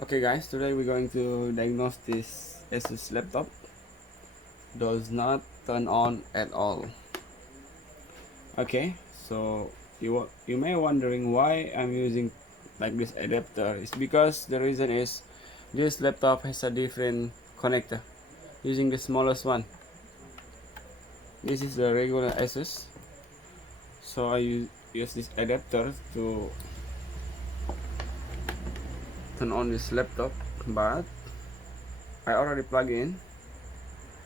Okay guys, today we're going to diagnose this asus laptop. Does not turn on at all. Okay, so you may wondering why I'm using like this adapter. It's because the reason is this laptop has a different connector. Using the smallest one. This is the regular asus. So I use this adapter to turn on this laptop, but I already plug in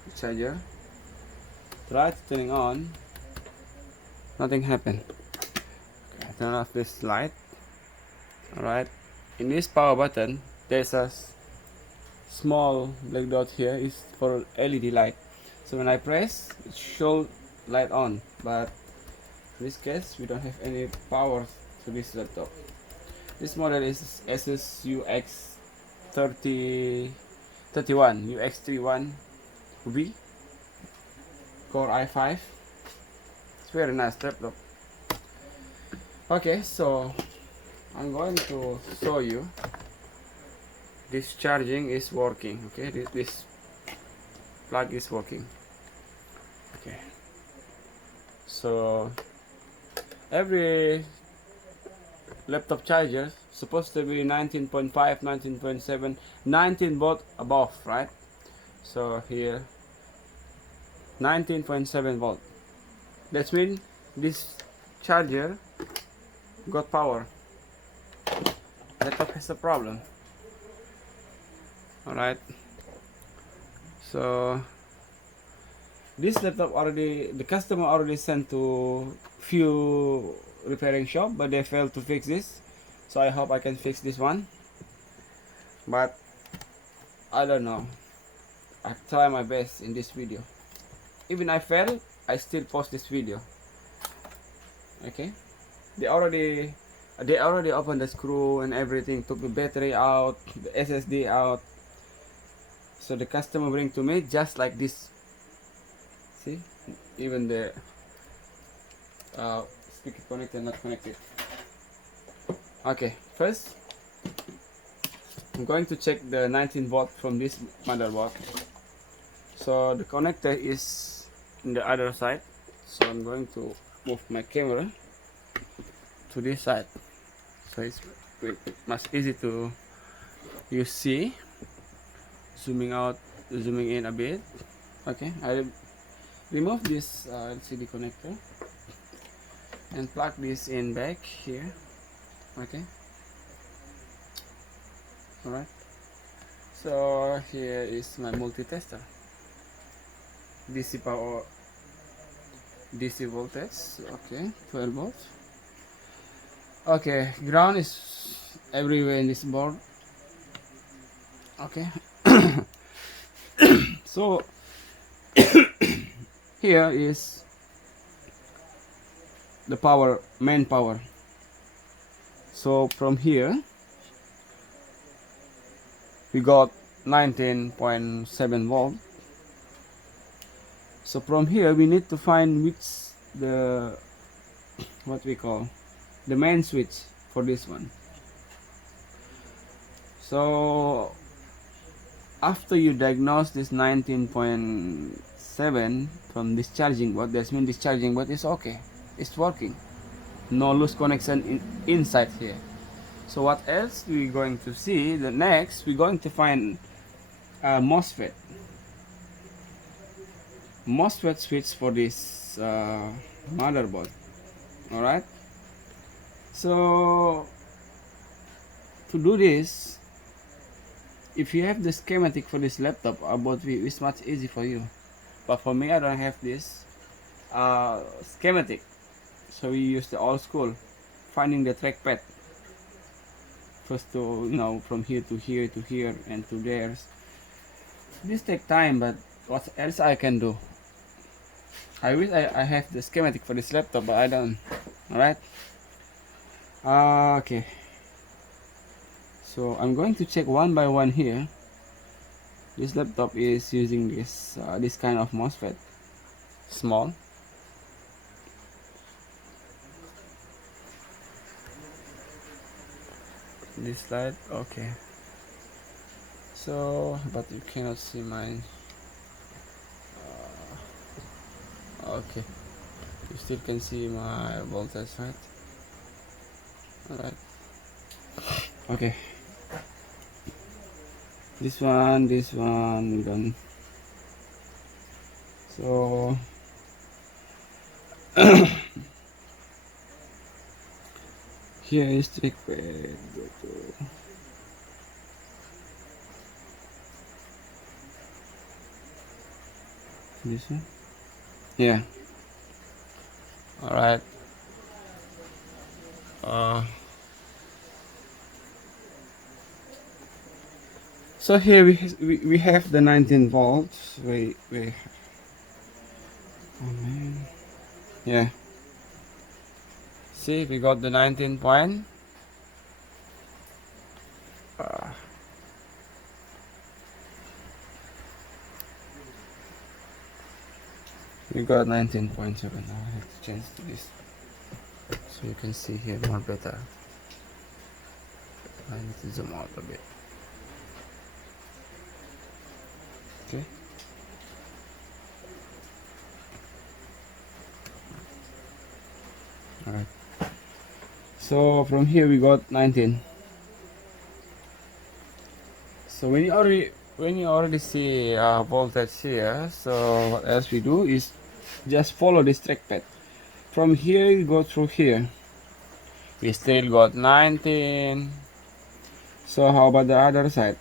the charger. Try to turning on. Nothing happened. Okay, turn off this light. Alright, in this power button there's a small black dot here is for LED light. So when I press, it shows light on, but in this case we don't have any power to this laptop. This model is asus UX 3031 UX31V Core i5. It's very nice laptop. Okay, so I'm going to show you this charging is working. Okay, this plug is working. Okay, so every laptop charger supposed to be 19.5 19.7 19 volt above, right? So here 19.7 volt. That means this charger got power. Laptop has a problem. Alright, so this laptop already, the customer already sent to few repairing shop, but they failed to fix this. So I hope I can fix this one, but I don't know. I try my best in this video. Even I fail, I still post this video. Okay, they already opened the screw and everything, took the battery out, the SSD out. So the customer bring to me just like this. See, even the speaker connected, not connected. Okay, first I'm going to check the 19 volt from this motherboard. So the connector is in the other side, so I'm going to move my camera to this side, so it's much easy to you see. Zooming out, zooming in a bit. Okay, I remove this LCD connector and plug this in back here. Okay, alright, so here is my multi-tester. DC power, DC voltage. Okay, 12 volts. Okay, ground is everywhere in this board. Okay. So here is the power, main power. So from here we got 19.7 volt. So from here we need to find which the what we call the main switch for this one. So after you diagnose this 19.7 from this charging board, that means this charging board is okay, it's working, no loose connection inside here. So what else we're going to see? The next we're going to find a MOSFET switch for this motherboard. Alright, so to do this, if you have the schematic for this laptop about view, it's much easy for you, but for me I don't have this schematic, so we use the old school, finding the trackpad first to, you know, from here to here to here and to there. This take time, but what else I can do? I wish I have the schematic for this laptop, but I don't. Alright, okay, so I'm going to check one by one here. This laptop is using this kind of MOSFET, small. This light, okay. So, but you cannot see mine. Okay, you still can see my voltage, right? Alright. Okay. This one, we done. So here is trackpad. Go to this one. Yeah. All right. So here we have the 19 volts. Wait. Oh man. Yeah. See, we got the 19 point. We got 19.7. Now I have to change to this so you can see here more better. I need to zoom out a bit. Okay. Alright. So from here we got 19. So when you already see voltage here, so what else we do is just follow this trackpad. From here you go through here. We still got 19. So how about the other side?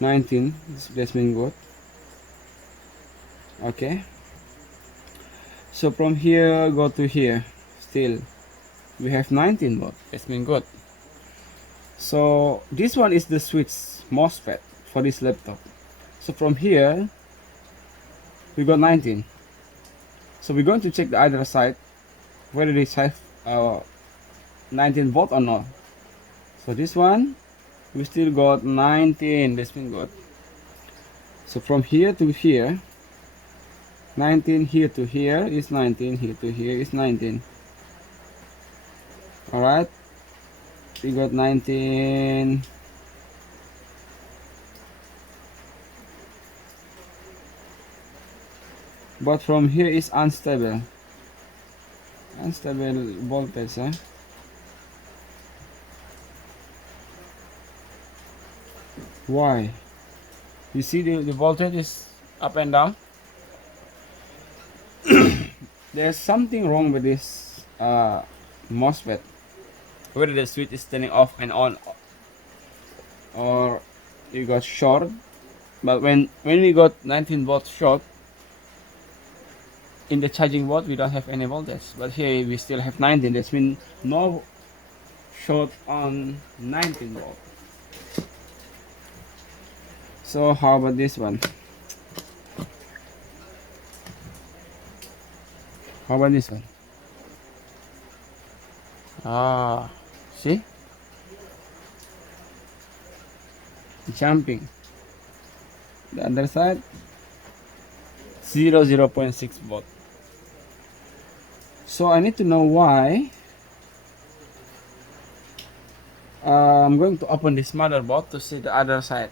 19. This means good. Okay. So from here go to here. Still we have 19 volt. That's mean good. So this one is the switch MOSFET for this laptop. So from here we got 19. So we're going to check the other side whether this have 19 volt or not. So this one we still got 19. That's been good. So from here to here, 19, here to here is 19, here to here is 19. Alright, we got 19. But from here is unstable voltage, huh? Why? You see the voltage is up and down. There's something wrong with this MOSFET, whether the switch is turning off and on, or you got short. But when we got 19 volt short in the charging volt, we don't have any voltage, but here we still have 19. That means no short on 19 volt. So how about this one? How about this one? See, jumping. The other side 0.6 volt. So I need to know why. I'm going to open this motherboard to see the other side.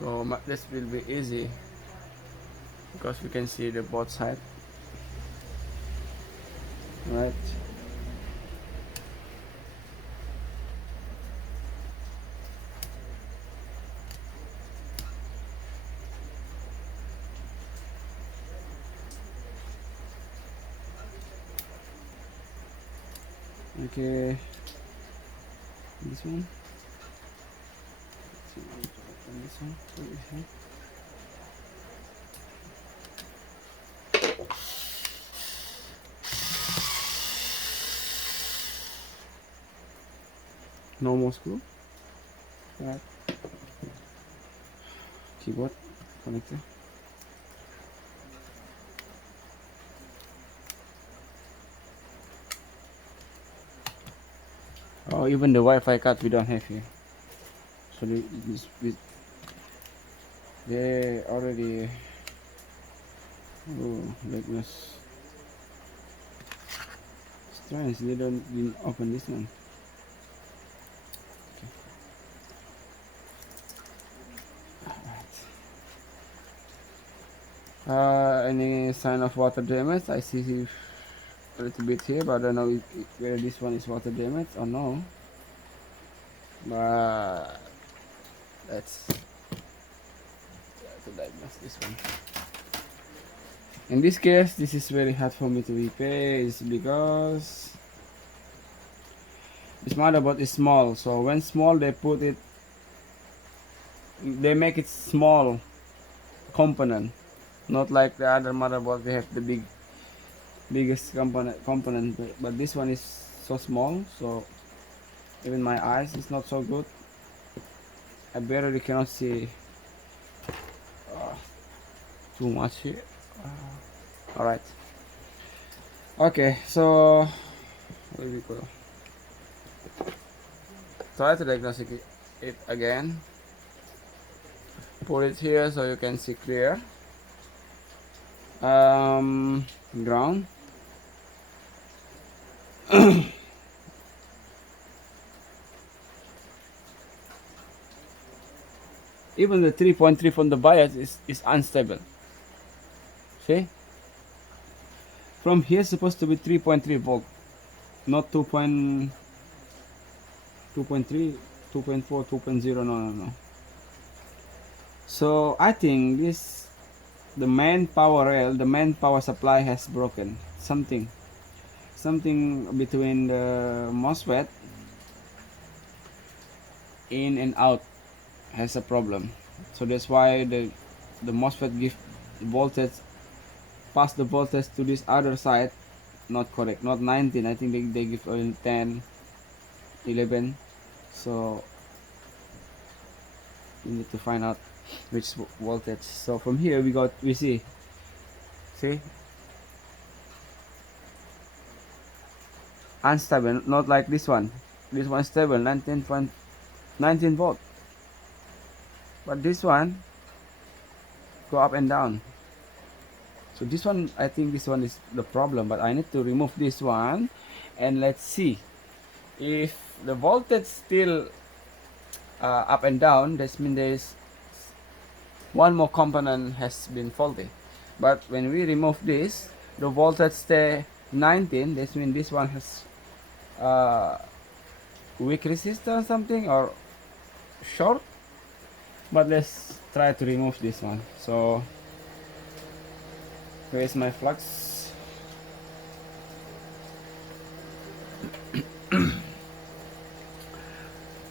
So this will be easy because we can see the both side, right? Okay, this one. This one. Normal screw. Right. Keyboard connector. Oh, even the Wi-Fi card we don't have here. So they already diagnose. Strange, they didn't open this one. Okay. Any sign of water damage? I see a little bit here, but I don't know whether this one is water damage or no. But let's try to diagnose this one. In this case, this is very hard for me to repair, is because this motherboard is small. So when small, they make it small component, not like the other motherboard. They have the biggest component, but this one is so small. So even my eyes is not so good. I barely cannot see too much here. All right. Okay, so where we go? Try to diagnose it again. Put it here so you can see clear. Ground. Even the 3.3 from the bias is unstable. See? From here supposed to be 3.3 volt, not 2.3, 2.4, 2.0. No. So I think the main power rail, the main power supply has broken. Something between the MOSFET in and out has a problem. So that's why the MOSFET give voltage, pass the voltage to this other side, not correct, not 19. I think they give only 10, 11. So we need to find out which voltage. So from here we see unstable, not like this one. This one stable, 19 volt, but this one go up and down. So this one, I think this one is the problem, but I need to remove this one and let's see if the voltage still up and down. That means there's one more component has been faulty. But when we remove this, the voltage stay 19. That means this one has weak resistance something or short. But let's try to remove this one. So where's my flux?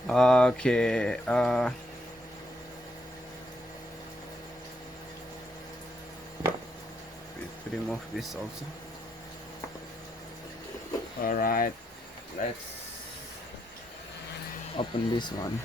Okay, remove this also. All right, let's open this one.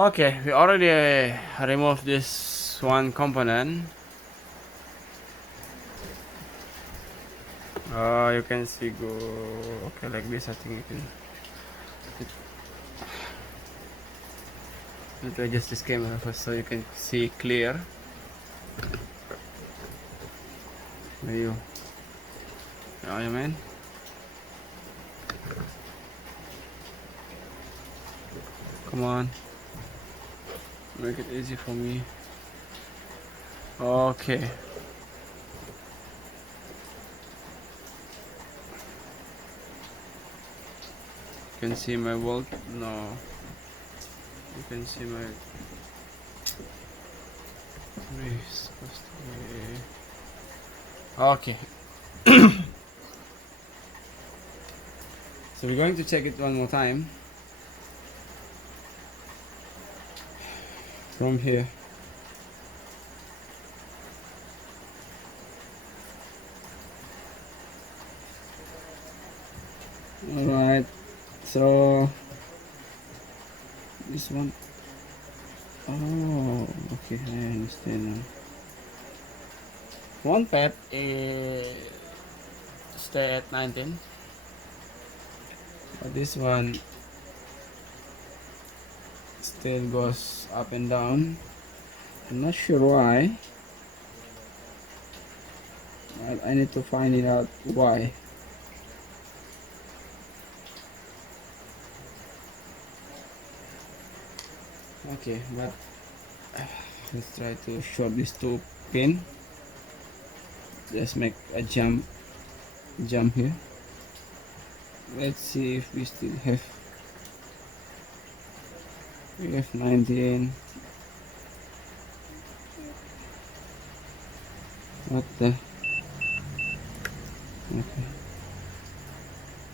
Okay, we already removed this one component. You can see go okay like this. I think you can. Let me adjust this camera first so you can see clear. Where you? Oh, you man. Come on. Make it easy for me. Okay. You can see my volt. No. You can see my. Where is supposed to be? Okay. So we're going to check it one more time. From here. Alright, so this one. Oh, okay, I understand now. One pet is stay at 19, but this one still goes up and down. I'm not sure why. I need to find it out why. Okay, but let's try to short this two pin. Just make a jump here. Let's see if we still have 19. What the? Okay,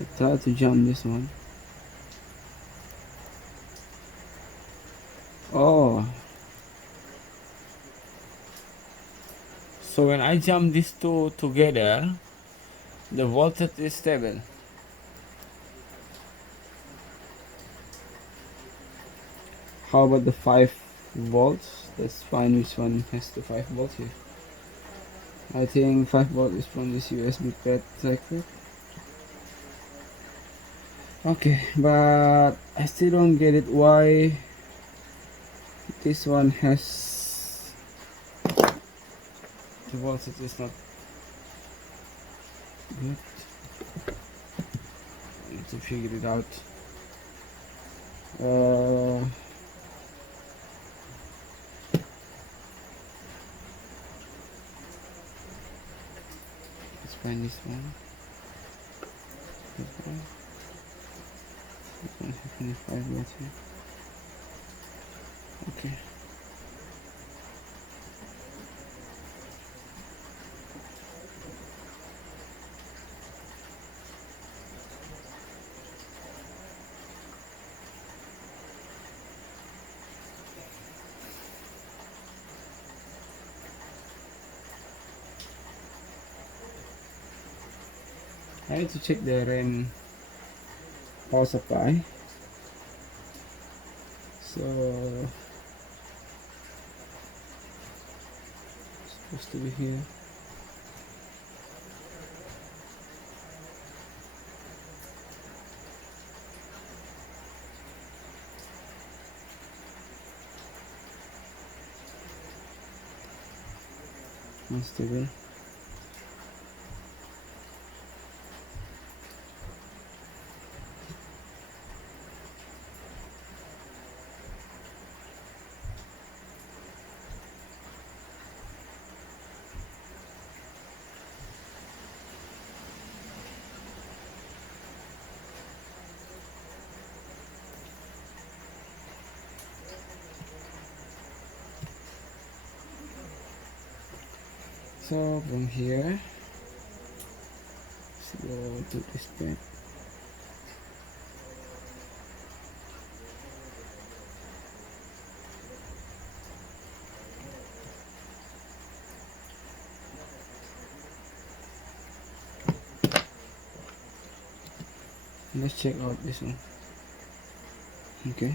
let's try to jump this one. Oh, so when I jump these two together, the voltage is stable. How about the 5 volts? Let's find which one has the 5 volts here. I think 5 volts is from this USB pad circuit. Okay, but I still don't get it why this one has the voltage is not good. I need to figure it out. Let's find this one. This one. This one has 25 volts here. Okay. I need to check the RAM power supply. So it's supposed to be here. Unstable. So from here, let's go to this pad. Let's check out this one. Okay.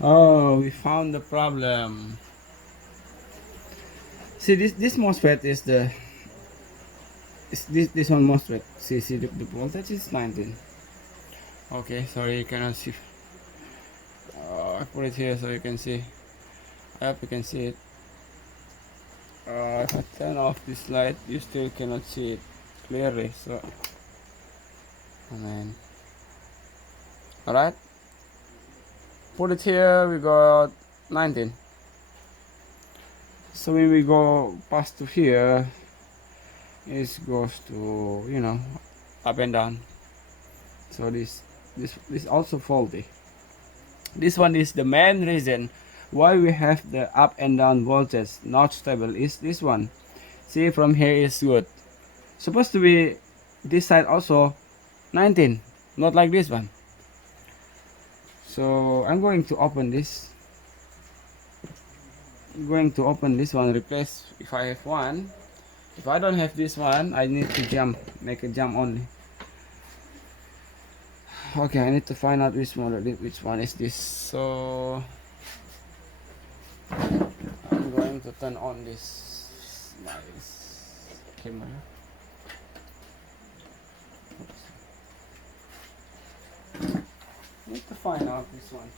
Oh, we found the problem. See, this MOSFET is this one MOSFET. See the voltage is 19. Okay, sorry you cannot see. I put it here so you can see. I hope you can see it. If I turn off this light, you still cannot see it clearly. So, alright. Put it here. We got 19. So when we go past to here, it goes to up and down. So this also faulty. This one is the main reason why we have the up and down voltage not stable. Is this one. See, from here is good. Supposed to be this side also 19, not like this one. So I'm going to open this. going to open this one, replace if I have one. If I don't have this one, I need to jump, make a jump only. Okay, I need to find out which one is this. So I'm going to turn on this camera. Need to find out this one.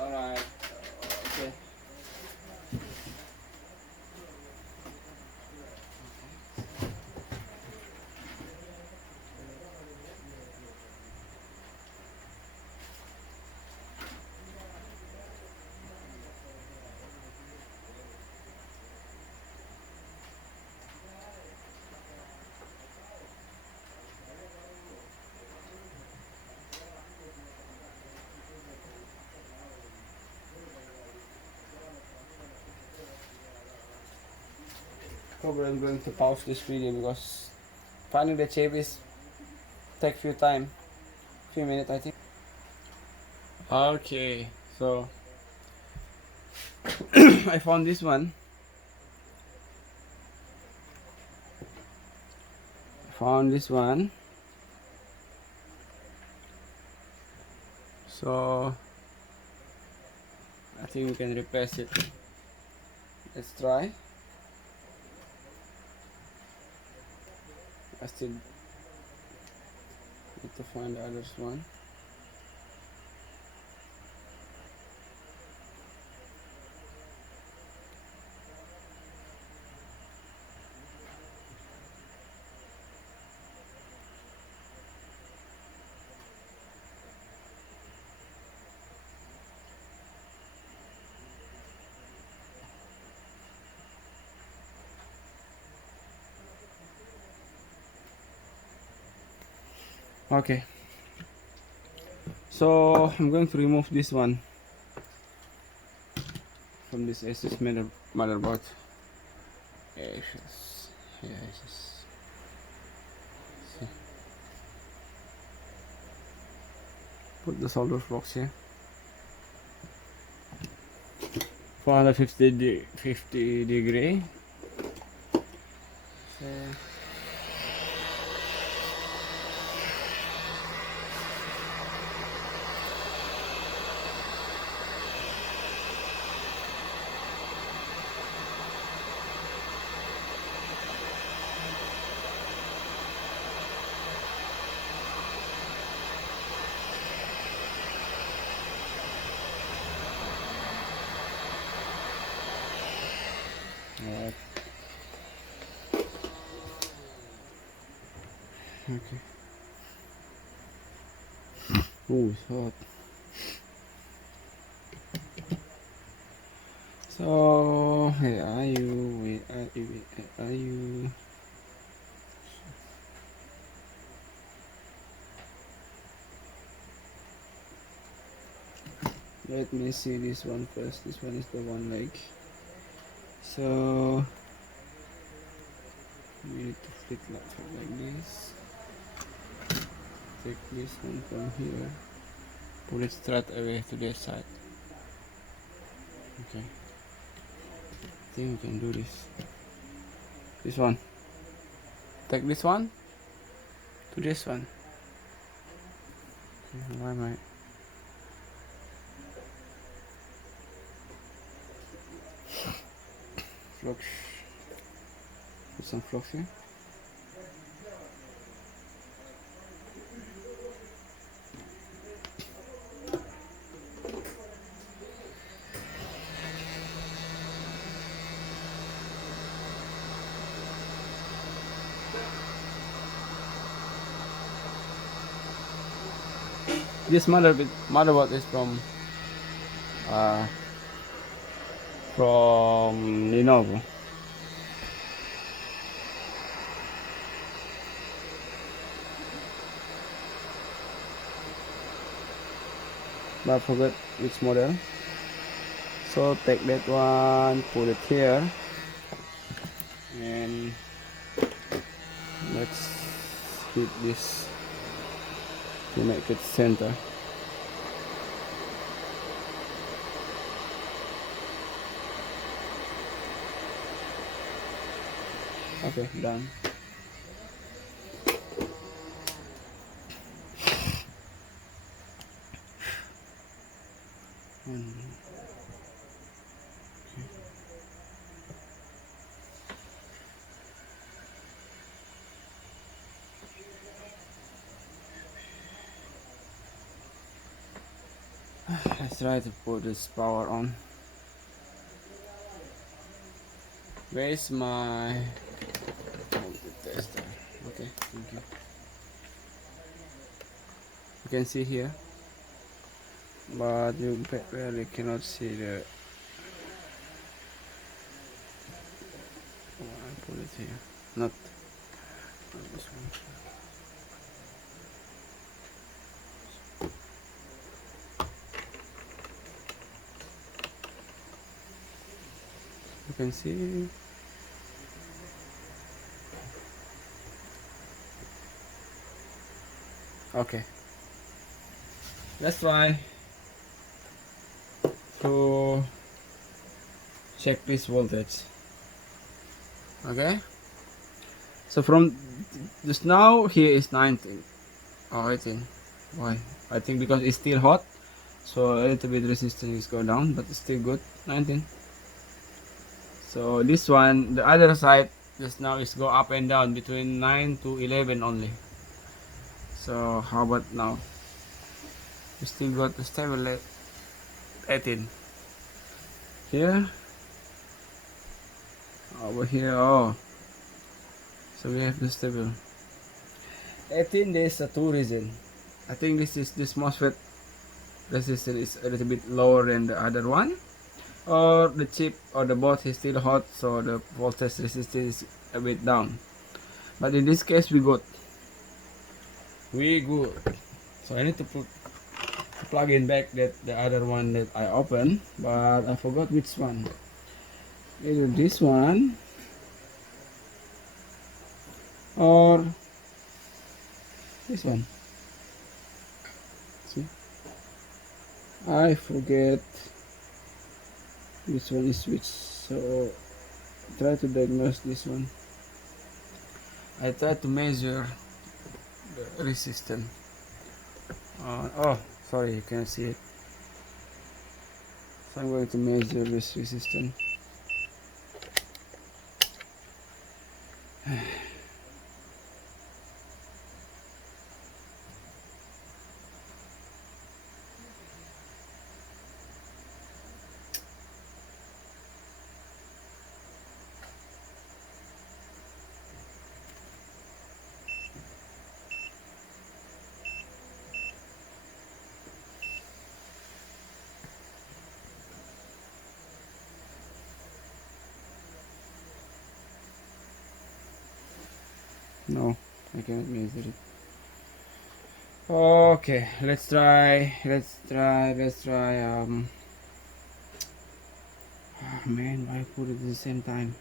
Alright, okay. Probably I'm going to pause this video because finding the chip is take few minutes I think. Okay, so I found this one. So I think we can replace it. Let's try. I still need to find the other one. Okay, so I'm going to remove this one from this asus motherboard. Asus. Put the solder box here. 450 degree. So alright. Okay. Oh, it's hot. So where are you? Let me see this one first. This one is the one leg. So we need to flip like this. Take this one from here. Pull it straight away to this side. Okay. I think we can do this. This one. Take this one to this one. Okay, why am I? Flux. Put some flux here. This motherboard is from Lenovo. But I forgot which model. So take that one, put it here, and let's hit this to make it center. Okay, done. Let's try to put this power on. Where's my tester? Okay, thank you. You can see here, but you barely cannot see the. Oh, I put it here, not this one. You can see. Okay, let's try to check this voltage. Okay, so from just now here is 19 or 18. Why? I think because it's still hot, so a little bit resistance go down, but it's still good. 19. So this one, the other side just now is go up and down between 9 to 11 only. So how about now? We still got the stable at 18. Here, over here. Oh, so we have the stable 18. There's a two reason. I think this MOSFET resistance is a little bit lower than the other one, or the chip or the board is still hot, so the voltage resistance is a bit down. But in this case, we good. So I need to plug in back that the other one that I opened, but I forgot which one. Either this one or this one. See, I forget which one is which, so try to diagnose this one. I try to measure the resistance. Oh, sorry, you can't see it. So I'm going to measure this resistance. No, I cannot measure it. Okay, let's try oh man, why put it at the same time?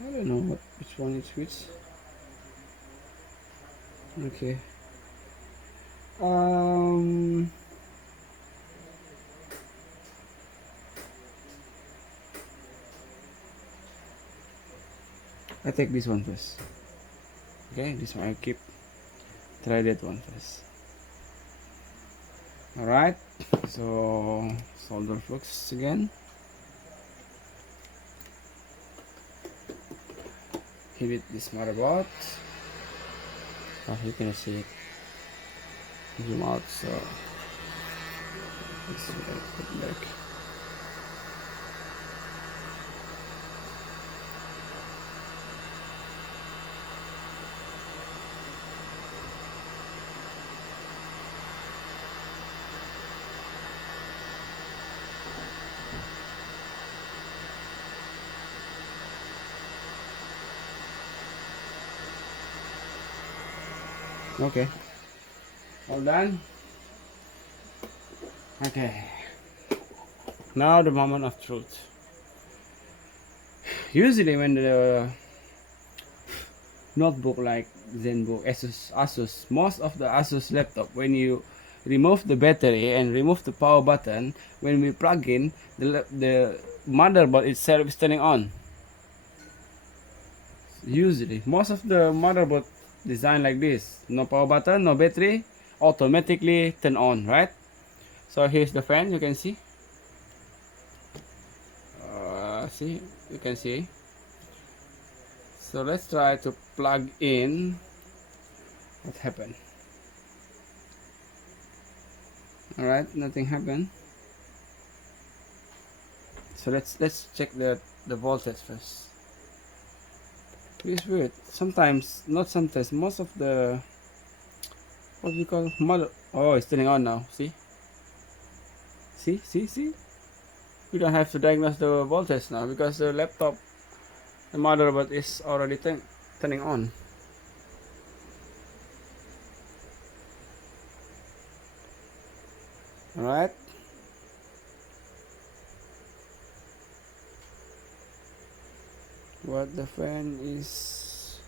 I don't know which one is which. Okay. I take this one first. Okay, this one I keep. Try that one first. Alright, so solder flux again. Hit this motherboard. Oh, you can see it. Zoom out, so this is what I put back. Okay, all done. Okay, now the moment of truth. Usually when the notebook like ZenBook, asus, most of the asus laptop, when you remove the battery and remove the power button, when we plug in, the motherboard itself is turning on. Usually most of the motherboard design like this, no power button, no battery, automatically turn on, right? So here's the fan, you can see. See, you can see. So let's try to plug in. What happened? All right, nothing happened. So let's check the voltage first. It's weird. Sometimes, not sometimes, most of the, what we call mother. Oh, it's turning on now. See? See? You don't have to diagnose the voltage now because the laptop, the motherboard is already turning on. All right. What the fan is,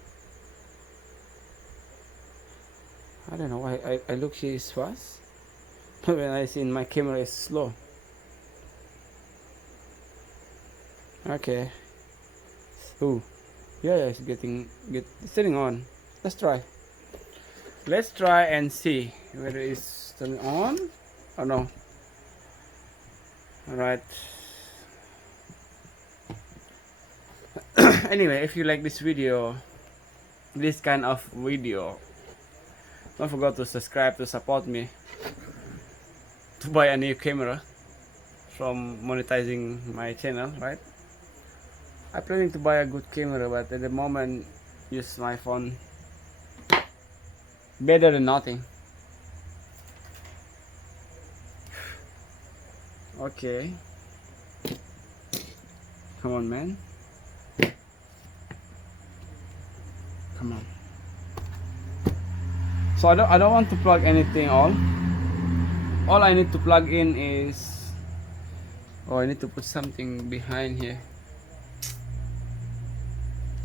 I don't know why I look she is fast when I see in my camera is slow. Okay. Ooh. Yeah, it's it's turning on. Let's try and see whether it's turning on or no. All right. Anyway, if you like this video, this kind of video, don't forget to subscribe to support me to buy a new camera from monetizing my channel, right? I'm planning to buy a good camera, but at the moment use my phone. Better than nothing. Okay. Come on, man. Come on. So I don't want to plug anything all I need to plug in is, oh, I need to put something behind here.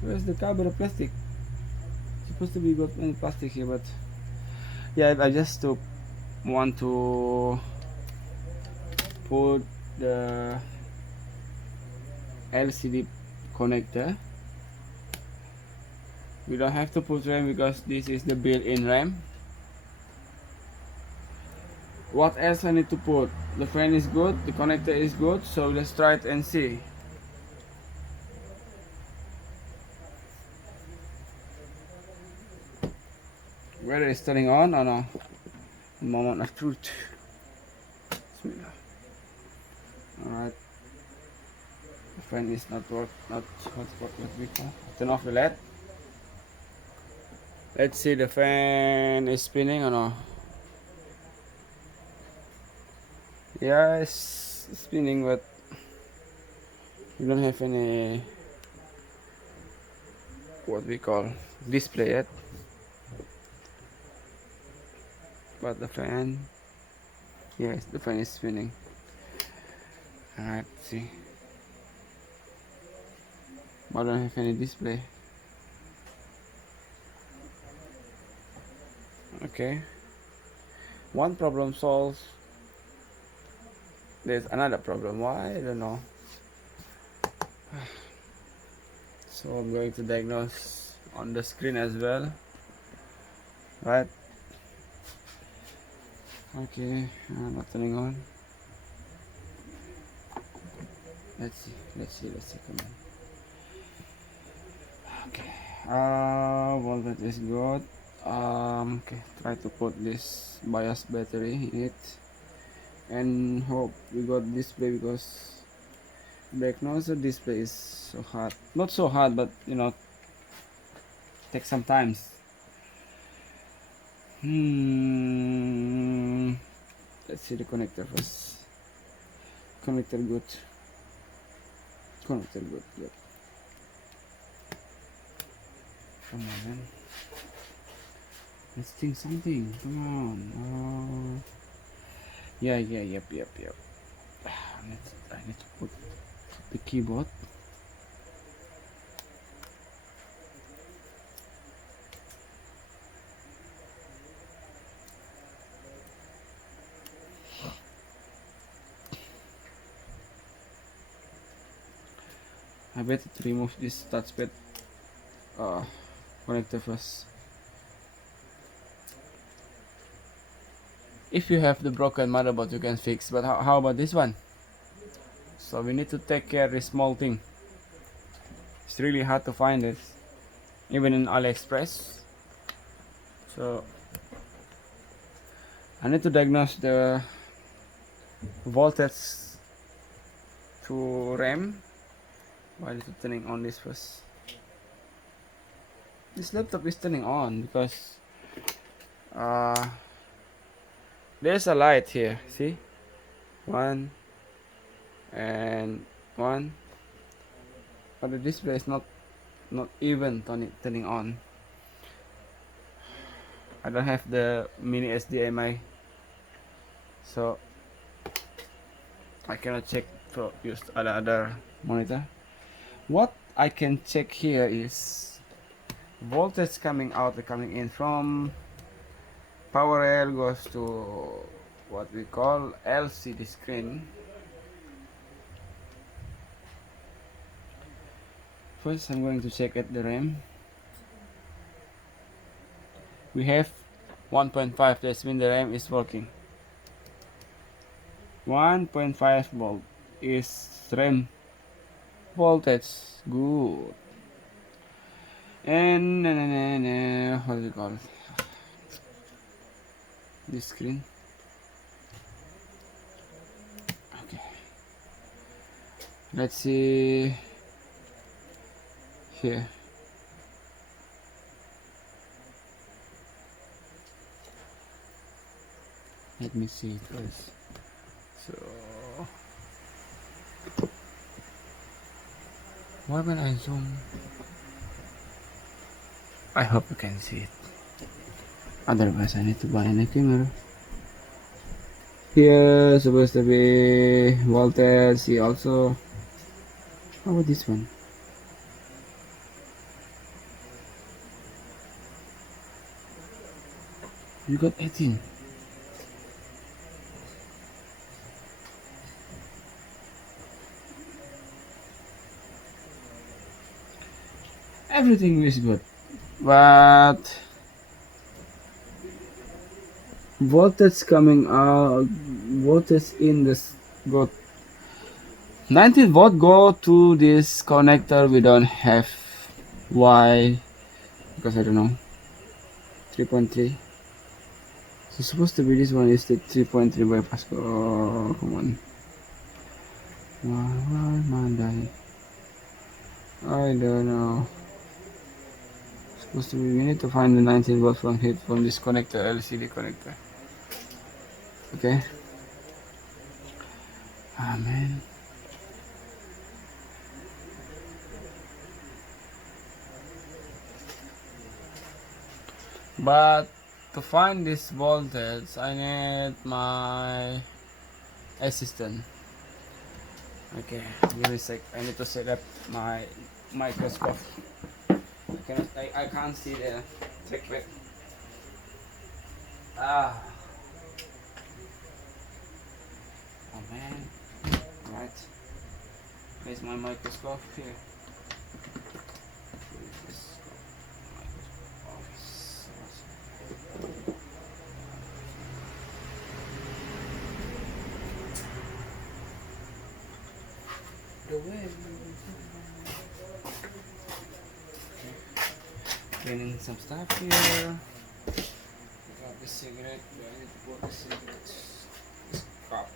Where's the cover of plastic? Supposed to be got any plastic here, but yeah, I just want to put the LCD connector. We don't have to put RAM because this is the built-in RAM. What else I need to put? The fan is good, the connector is good, so let's try it and see. Whether it's turning on or no. Moment of truth. Alright. The fan is not what we call. Turn off the LED. Let's see, the fan is spinning or no. Yeah, it's spinning, but we don't have any, what we call, display yet. But the fan, yes, the fan is spinning. Alright, see. But I don't have any display. Okay. One problem solved. There's another problem. Why? I don't know. So I'm going to diagnose on the screen as well. Right. Okay, not turning on. Let's see, come on. Okay, voltage is good. Okay, try to put this bias battery in it and hope we got display, because diagnose the display is so hard. Not so hard, but you know, takes some time. Let's see the connector first. Connector good. Yep. Come on, man. Let's think something. Come on. Yeah. Yep. I need to put the keyboard. I better to remove this touchpad connector first. If you have the broken motherboard, you can fix, but how about this one? So we need to take care of this small thing. It's really hard to find it, even in AliExpress. So I need to diagnose the voltage to RAM. Why is it turning on this first? This laptop is turning on because there's a light here. See, one and one, but the display is not even turning on. I don't have the mini HDMI, so I cannot check to use other monitor. What I can check here is voltage coming out and coming in from power rail goes to what we call LCD screen. First I'm going to check at the RAM. We have 1.5, that means the RAM is working. 1.5 volt is RAM voltage, good. And what do you call it? This screen. Okay, let's see here. Let me see it first. So why when I zoom, I hope you can see it, otherwise I need to buy a camera. Here supposed to be voltage. See also, how about this one? You got 18. Everything is good, but voltage coming out, voltage in this go 19 volt go to this connector. We don't have. Why? Because I don't know. 3.3. So supposed to be this one is the 3.3 bypass. Oh, come on. Why Monday? I don't know. Supposed to be, we need to find the 19 volt from here, from this connector, LCD connector. Okay. Ah man. But to find this voltage, I need my assistant. Okay, give me a sec. I need to set up my microscope. I can't see the trackpad. Oh man. Right. Where's my microscope? Here. Cleaning some stuff here. Got the cigarette. I need to put the cigarette. This cup.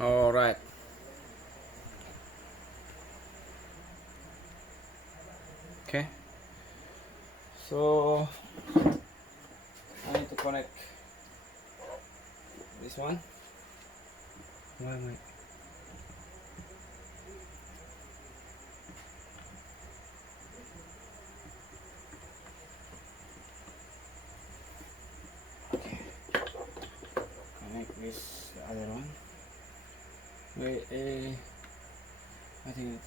All right. Okay. So I need to connect this one. Why am I? Okay. Connect this, the other one. Wait, I think I need to